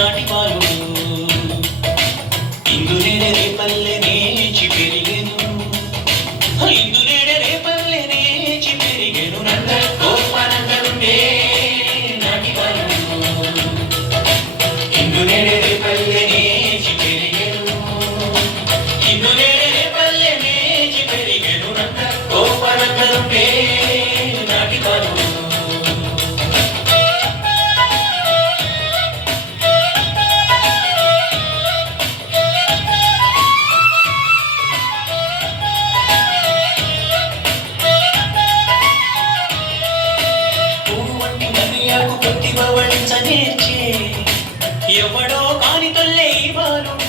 నాటి బాలుడు ఇందునేడే రేపల్లెనేచి పెరిగెను ఇందునేడే రేపల్లెనేచి పెరిగెను నంద గోపనందనుండే నాటి బాలుడు ఇందునేడే రేపల్లెనేచి పెరిగెను ఇందునేడే రేపల్లెనేచి పెరిగెను నంద గోపనందనుండే నాటి బాలుడు ప్రతిభవళించనేర్చే ఎవడో కాని తొల్లే ఈ బాలుడు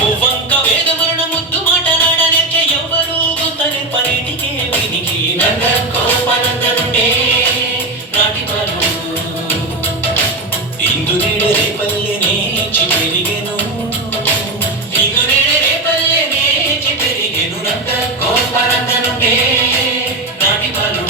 మువ్వంక వేదమరణ ముద్దు మాటలాడనేర్చే ఎవ్వరూ గుంతనే పనేటికే వినికి నంద గోపనందనుండే నాటి బాలుడు ఇందునేడే రేపల్లెనేచి పెరిగెను ఇందునేడే రేపల్లెనేచి పెరిగెను నంద గోపనందనుండే నాటి బాలుడు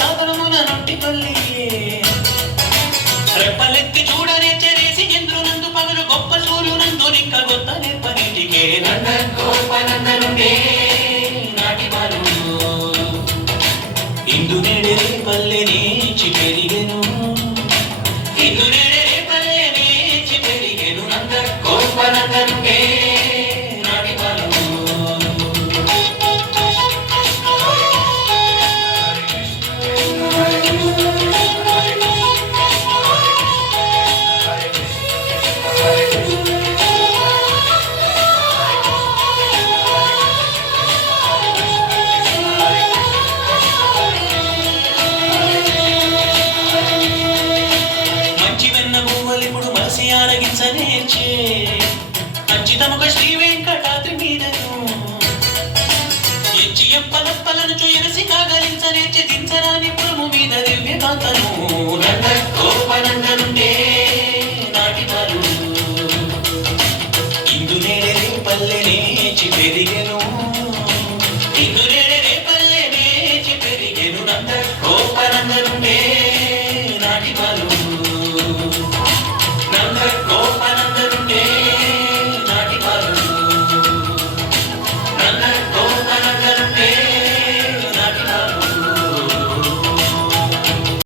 సాధనమున నొట్టి పల్లియే రెప్పలెత్తి చూడనే చెరేసి చంద్రునందు పగలు గొప్ప సూర్యునందు నిక్క గొత్త నేర్పనిటికే నంద గోపనందనుండే నాటి బాలుడు ఇందునేడే పల్లెనేచి పెరిగెను